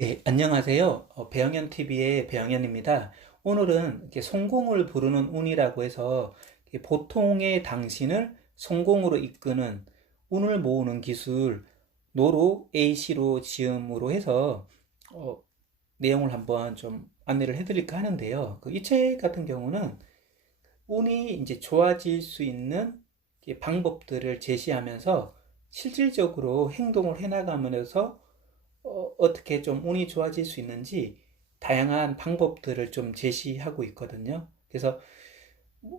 네, 안녕하세요. 배영현 TV의 배영현입니다. 오늘은 이렇게 성공을 부르는 운이라고 해서 이렇게 보통의 당신을 성공으로 이끄는 운을 모으는 기술 노로 A씨로 지음으로 해서 어, 내용을 한번 좀 안내를 해드릴까 하는데요. 이 책 같은 경우는 운이 이제 좋아질 수 있는 방법들을 제시하면서 실질적으로 행동을 해나가면서 어떻게 좀 운이 좋아질 수 있는지 다양한 방법들을 좀 제시하고 있거든요. 그래서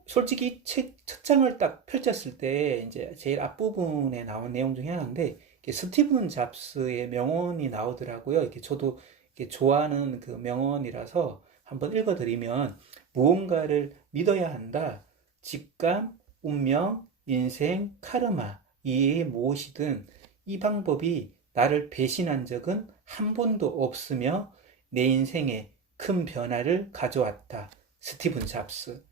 솔직히 책 첫 장을 딱 펼쳤을 때 이제 제일 앞부분에 나온 내용 중에 하나인데 스티븐 잡스의 명언이 나오더라고요. 이렇게 저도 이렇게 좋아하는 그 명언이라서 한번 읽어드리면 무언가를 믿어야 한다. 직감, 운명, 인생, 카르마, 이에 무엇이든 이 방법이 나를 배신한 적은 한 번도 없으며 내 인생에 큰 변화를 가져왔다. 스티븐 잡스.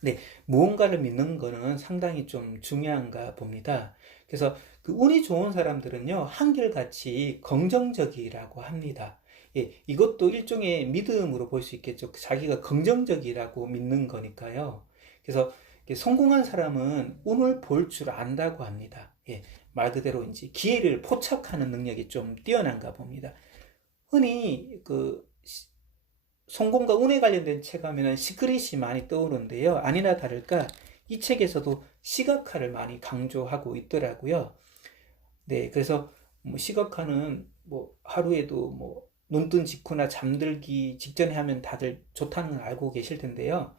네, 무언가를 믿는 거는 상당히 좀 중요한가 봅니다. 그래서 그 운이 좋은 사람들은요, 한결같이 긍정적이라고 합니다. 예, 이것도 일종의 믿음으로 볼 수 있겠죠. 자기가 긍정적이라고 믿는 거니까요. 그래서 성공한 사람은 운을 볼 줄 안다고 합니다. 예, 말 그대로 이제 기회를 포착하는 능력이 좀 뛰어난가 봅니다. 흔히 성공과 운에 관련된 책 하면은 시크릿이 많이 떠오르는데요. 아니나 다를까 이 책에서도 시각화를 많이 강조하고 있더라고요. 네, 그래서 뭐 시각화는 뭐 하루에도 뭐 눈뜬 직후나 잠들기 직전에 하면 다들 좋다는 걸 알고 계실 텐데요.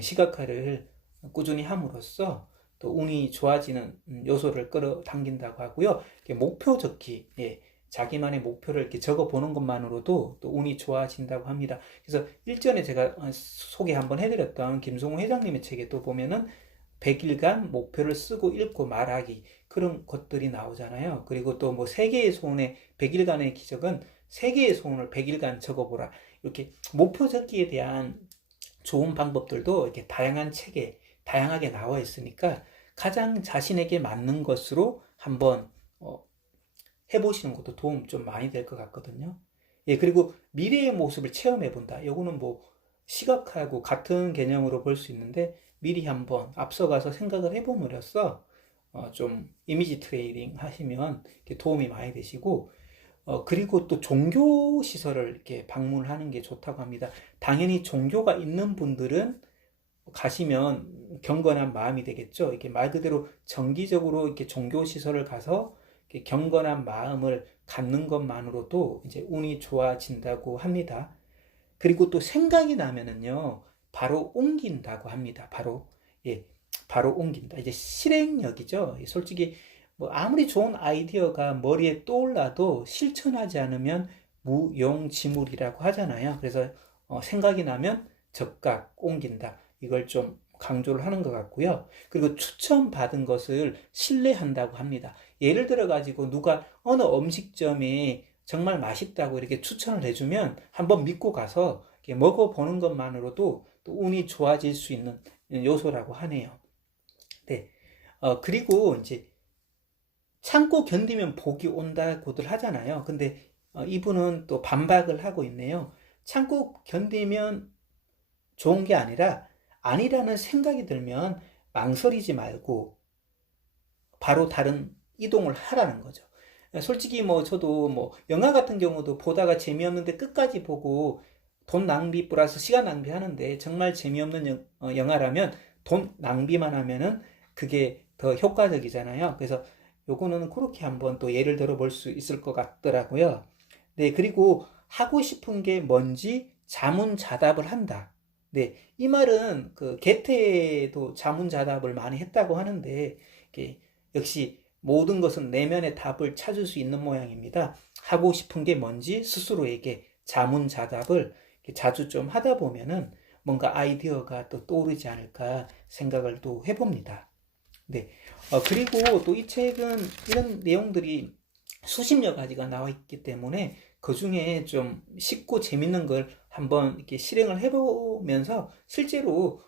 시각화를 꾸준히 함으로써 또 운이 좋아지는 요소를 끌어당긴다고 하고요. 목표 적기, 예, 자기만의 목표를 이렇게 적어 보는 것만으로도 또 운이 좋아진다고 합니다. 그래서 일전에 제가 소개 한번 해드렸던 김성호 회장님의 책에 또 보면은 100일간 목표를 쓰고 읽고 말하기 그런 것들이 나오잖아요. 그리고 또 뭐 세계의 소원의 100일간의 기적은 세계의 소원을 100일간 적어보라. 이렇게 목표 적기에 대한 좋은 방법들도 이렇게 다양한 책에 다양하게 나와 있으니까 가장 자신에게 맞는 것으로 한번 해보시는 것도 도움 좀 많이 될 것 같거든요. 예, 그리고 미래의 모습을 체험해 본다. 이거는 뭐 시각하고 같은 개념으로 볼 수 있는데 미리 한번 앞서가서 생각을 해봄으로써 좀 이미지 트레이닝 하시면 도움이 많이 되시고 그리고 또 종교 시설을 이렇게 방문하는 게 좋다고 합니다. 당연히 종교가 있는 분들은 가시면 경건한 마음이 되겠죠. 이렇게 말 그대로 정기적으로 이렇게 종교 시설을 가서 이렇게 경건한 마음을 갖는 것만으로도 이제 운이 좋아진다고 합니다. 그리고 또 생각이 나면은요, 바로 옮긴다고 합니다. 예, 바로 옮긴다. 이제 실행력이죠. 솔직히 뭐 아무리 좋은 아이디어가 머리에 떠올라도 실천하지 않으면 무용지물이라고 하잖아요. 그래서 생각이 나면 즉각 옮긴다. 이걸 좀 강조를 하는 것 같고요. 그리고 추천받은 것을 신뢰한다고 합니다. 예를 들어 가지고 누가 어느 음식점에 정말 맛있다고 이렇게 추천을 해주면 한번 믿고 가서 먹어보는 것만으로도 또 운이 좋아질 수 있는 요소라고 하네요. 네. 그리고 이제 참고 견디면 복이 온다고들 하잖아요. 근데 이분은 또 반박을 하고 있네요. 참고 견디면 좋은 게 아니라 아니라는 생각이 들면 망설이지 말고 바로 다른 이동을 하라는 거죠. 솔직히 뭐 저도 뭐 영화 같은 경우도 보다가 재미없는데 끝까지 보고 돈 낭비 플러스 시간 낭비하는데 정말 재미없는 영화라면 돈 낭비만 하면은 그게 더 효과적이잖아요. 그래서 요거는 그렇게 한번 또 예를 들어 볼 수 있을 것 같더라고요. 네, 그리고 하고 싶은 게 뭔지 자문자답을 한다. 네, 이 말은 그 개태도 자문자답을 많이 했다고 하는데 역시 모든 것은 내면의 답을 찾을 수 있는 모양입니다. 하고 싶은 게 뭔지 스스로에게 자문자답을 자주 좀 하다 보면은 뭔가 아이디어가 또 떠오르지 않을까 생각을 또 해봅니다. 네. 그리고 또 이 책은 이런 내용들이 수십여 가지가 나와 있기 때문에 그 중에 좀 쉽고 재밌는 걸 한번 이렇게 실행을 해보면서 실제로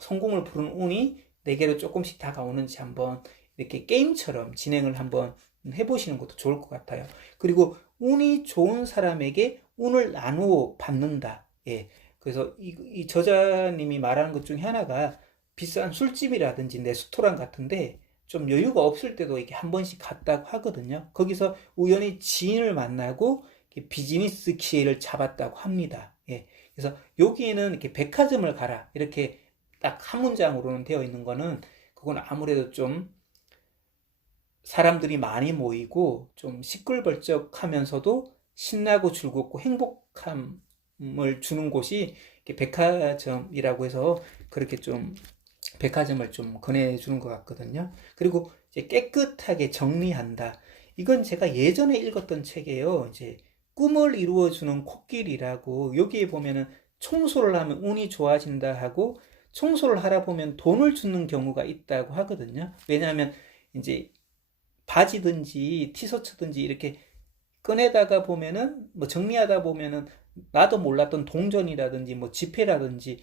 성공을 부른 운이 내게로 조금씩 다가오는지 한번 이렇게 게임처럼 진행을 한번 해보시는 것도 좋을 것 같아요. 그리고 운이 좋은 사람에게 운을 나누어 받는다. 예. 그래서 이 저자님이 말하는 것 중에 하나가 비싼 술집이라든지 레스토랑 같은데 좀 여유가 없을 때도 이렇게 한 번씩 갔다고 하거든요. 거기서 우연히 지인을 만나고 비즈니스 기회를 잡았다고 합니다. 예. 그래서 여기에는 이렇게 백화점을 가라 이렇게 딱 한 문장으로는 되어 있는 거는 그건 아무래도 좀 사람들이 많이 모이고 좀 시끌벅적하면서도 신나고 즐겁고 행복함을 주는 곳이 백화점이라고 해서 그렇게 좀 백화점을 좀 권해주는 것 같거든요. 그리고 이제 깨끗하게 정리한다. 이건 제가 예전에 읽었던 책이에요. 이제 꿈을 이루어주는 코끼리라고 여기에 보면은 청소를 하면 운이 좋아진다 하고 청소를 하다 보면 돈을 주는 경우가 있다고 하거든요. 왜냐하면 이제 바지든지 티셔츠든지 이렇게 꺼내다가 보면은 뭐 정리하다 보면은 나도 몰랐던 동전이라든지 뭐 지폐라든지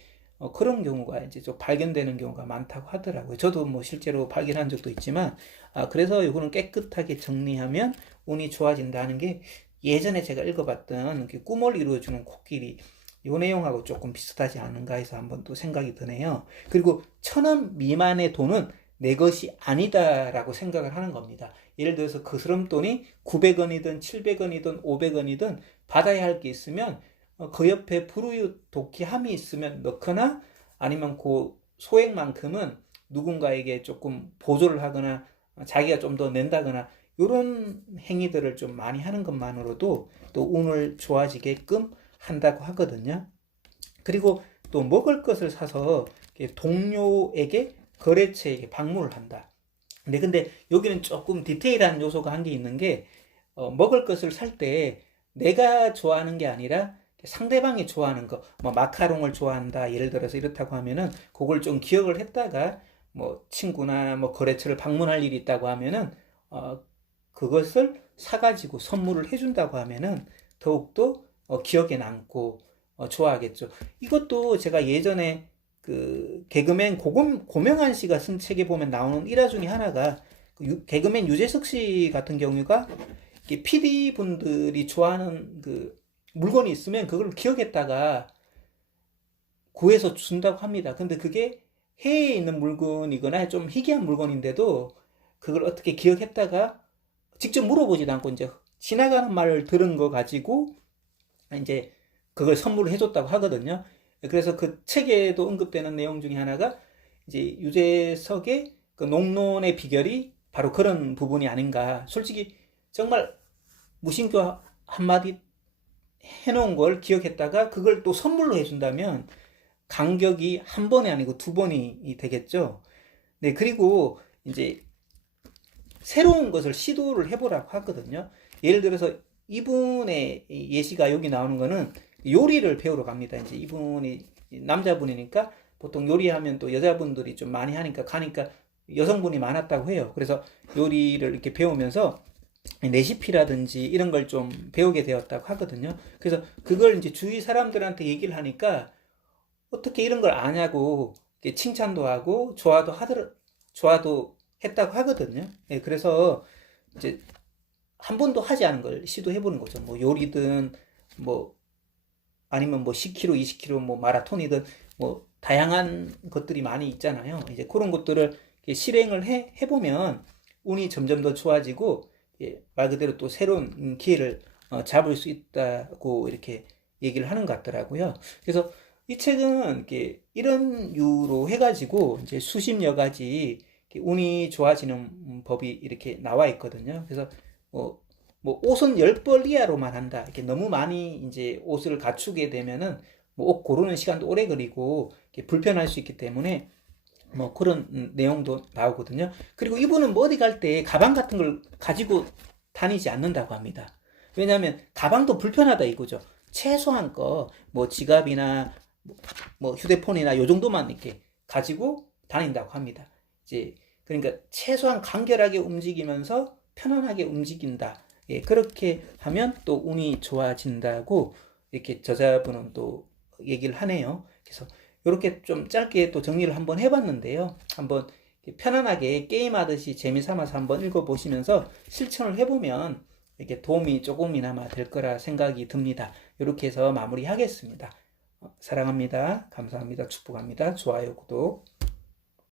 그런 경우가 이제 좀 발견되는 경우가 많다고 하더라고요. 저도 뭐 실제로 발견한 적도 있지만 그래서 이거는 깨끗하게 정리하면 운이 좋아진다는 게 예전에 제가 읽어봤던 꿈을 이루어주는 코끼리 이 내용하고 조금 비슷하지 않은가 해서 한번 또 생각이 드네요. 그리고 1,000원 미만의 돈은 내 것이 아니다라고 생각을 하는 겁니다. 예를 들어서 그 스럼돈이 900원이든 700원이든 500원이든 받아야 할 게 있으면 그 옆에 불우유독기함이 있으면 넣거나 아니면 그 소액만큼은 누군가에게 조금 보조를 하거나 자기가 좀 더 낸다거나 이런 행위들을 좀 많이 하는 것만으로도 또 운을 좋아지게끔 한다고 하거든요. 그리고 또 먹을 것을 사서 동료에게 거래처에게 방문을 한다. 근데 여기는 조금 디테일한 요소가 한 게 있는 게 먹을 것을 살 때 내가 좋아하는 게 아니라 상대방이 좋아하는 거, 뭐 마카롱을 좋아한다 예를 들어서 이렇다고 하면은 그걸 좀 기억을 했다가 뭐 친구나 뭐 거래처를 방문할 일이 있다고 하면은 그것을 사가지고 선물을 해준다고 하면은 더욱더 기억에 남고 좋아하겠죠. 이것도 제가 예전에 그 개그맨 고명환 씨가 쓴 책에 보면 나오는 일화 중에 하나가 개그맨 유재석 씨 같은 경우가 PD 분들이 좋아하는 그 물건이 있으면 그걸 기억했다가 구해서 준다고 합니다. 근데 그게 해외에 있는 물건이거나 좀 희귀한 물건인데도 그걸 어떻게 기억했다가 직접 물어보지도 않고 이제 지나가는 말을 들은 거 가지고 이제 그걸 선물을 해줬다고 하거든요. 그래서 그 책에도 언급되는 내용 중에 하나가 이제 유재석의 그 농론의 비결이 바로 그런 부분이 아닌가. 솔직히 정말 무심코 한마디 해놓은 걸 기억했다가 그걸 또 선물로 해준다면 간격이 한 번이 아니고 두 번이 되겠죠. 네, 그리고 이제 새로운 것을 시도를 해보라고 하거든요. 예를 들어서 이분의 예시가 여기 나오는 거는 요리를 배우러 갑니다. 이제 이분이 남자분이니까 보통 요리하면 또 여자분들이 좀 많이 하니까 가니까 여성분이 많았다고 해요. 그래서 요리를 이렇게 배우면서 레시피라든지 이런 걸 좀 배우게 되었다고 하거든요. 그래서 그걸 이제 주위 사람들한테 얘기를 하니까 어떻게 이런 걸 아냐고 칭찬도 하고 좋아도 했다고 하거든요. 네, 그래서 이제 한 번도 하지 않은 걸 시도해보는 거죠. 뭐 요리든 뭐 아니면 뭐 10km, 20km 뭐 마라톤이든 뭐 다양한 것들이 많이 있잖아요. 이제 그런 것들을 실행을 해보면 운이 점점 더 좋아지고 말 그대로 또 새로운 기회를 잡을 수 있다고 이렇게 얘기를 하는 것 같더라고요. 그래서 이 책은 이렇게 이런 이유로 해가지고 이제 수십여 가지 운이 좋아지는 법이 이렇게 나와 있거든요. 그래서 뭐 옷은 10벌 이하로만 한다. 이렇게 너무 많이 이제 옷을 갖추게 되면은 뭐 옷 고르는 시간도 오래 걸리고 불편할 수 있기 때문에 뭐 그런 내용도 나오거든요. 그리고 이분은 뭐 어디 갈 때 가방 같은 걸 가지고 다니지 않는다고 합니다. 왜냐하면 가방도 불편하다 이거죠. 최소한 거 뭐 지갑이나 뭐 휴대폰이나 요 정도만 이렇게 가지고 다닌다고 합니다. 이제 그러니까 최소한 간결하게 움직이면서 편안하게 움직인다. 예, 그렇게 하면 또 운이 좋아진다고 이렇게 저자분은 또 얘기를 하네요. 그래서 이렇게 좀 짧게 또 정리를 한번 해봤는데요. 한번 편안하게 게임하듯이 재미삼아서 한번 읽어보시면서 실천을 해보면 이렇게 도움이 조금이나마 될 거라 생각이 듭니다. 이렇게 해서 마무리하겠습니다. 사랑합니다. 감사합니다. 축복합니다. 좋아요, 구독.